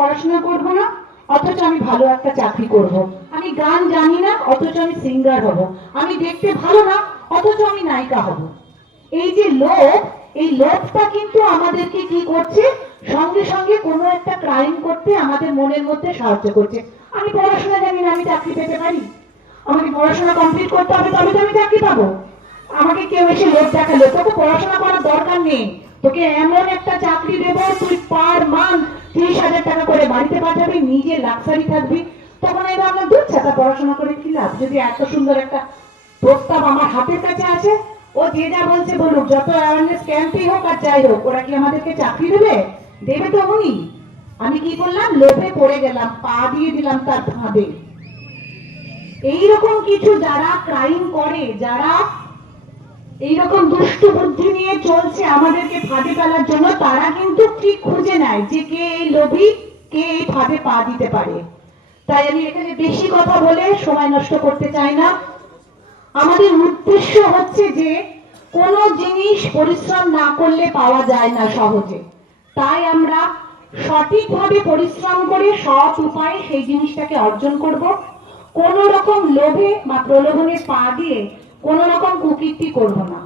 পড়াশোনা করব না অথচ আমি ভালো একটা চাকরি করব, আমি গান জানি না অথচ আমি সিঙ্গার হব, আমি দেখতে ভালো না অথচ আমি নায়িকা হব। এই যে লোভ, এই লোভটা কিন্তু আমাদেরকে কি করছে, সঙ্গে সঙ্গে কোনো একটা ক্রাইম করতে আমাদের মনের মধ্যে সাহায্য করছে। আমি পড়াশোনা জানি না, আমি চাকরি পেতে পারি? আমাকে পড়াশোনা কমপ্লিট করতে হবে, তবে তো আমি চাকরি পাবো। আমাকে কেউ এসে লোভ দেখালো, তোকে পড়াশোনা করার দরকার নেই, তোকে এমন একটা চাকরি দেবো তুই পার মান্থ 30,000 টাকা করে বাড়িতে পাঠাবি, নিজে লাক্সারি থাকবি। তখন এবার আমরা দূর ছাতা পড়াশোনা করে কি লাভ, যদি এত সুন্দর একটা প্রস্তাব আমার হাতের কাছে আছে। ও যে যা বলছে বলুক, যত অ্যাওয়ারনেস ক্যাম্পই হোক আর যাই হোক, ওরা কি আমাদেরকে চাকরি দেবে? দেবে তো উনি। আমি কি করলাম, লোভে পড়ে গেলাম, পা দিয়ে দিলাম তার ফাঁদে। এইরকম কিছু যারা ক্রাইম করে, যারা এইরকম দুষ্ট বুদ্ধি নিয়ে চলছে আমাদেরকে ফাঁদে ফেলার জন্য, তারা কিন্তু ঠিক খুঁজে নেয় যে কে এই লোভী, কে এই ফাঁদে পা দিতে পারে। তাই আমি এখানে বেশি কথা বলে সময় নষ্ট করতে চাই না। আমাদের উদ্দেশ্য হচ্ছে যে কোনো জিনিস পরিশ্রম না করলে পাওয়া যায় না সহজে, তাই আমরা সঠিকভাবে পরিশ্রম করে সৎ উপায়ে সেই জিনিসটাকে অর্জন করব। কোন রকম লোভে বা প্রলোভনে পা দিয়ে কোন রকম কুকীর্তি করব না।